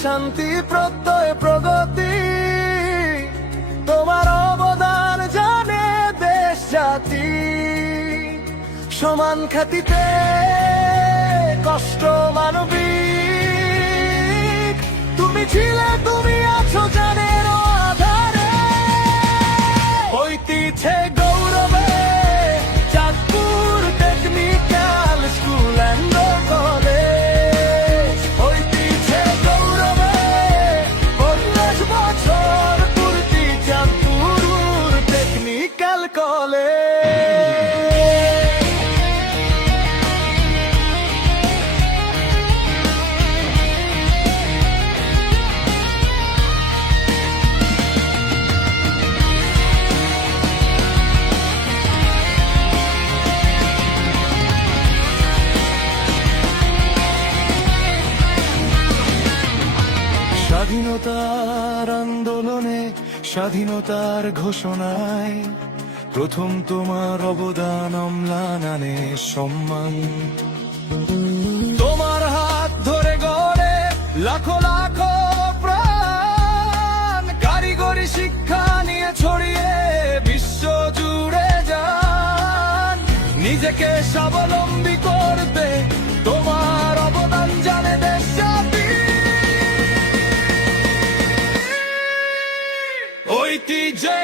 শান্তি প্রত্যয় প্রগতি, তোমার অবদান জানে দেশ জাতি। সমান খ্যাতিতে কষ্ট মানবিক, তুমি ছিলে তুমি আছো জানের আধারে। ঐতিহ্যে গৌরবে Chandpur technical school and college, ঐতিহ্যে গৌরবে 50 বছর পূর্তি চাঁদপুর টেকনিক্যাল কলেজ। স্বাধীনতার আন্দোলনে স্বাধীনতার ঘোষণায় প্রথম তোমার অবদান অম্লান আনে সম্মান। তোমার হাত ধরে গড়ে লাখো লাখো প্রাণ, কারিগরি শিক্ষা নিয়ে ছড়িয়ে বিশ্ব জুড়ে যান। নিজেকে স্বাবলম্বী করতে তোমার অবদান জানে দেশ জাতি। ঐতিহ্যে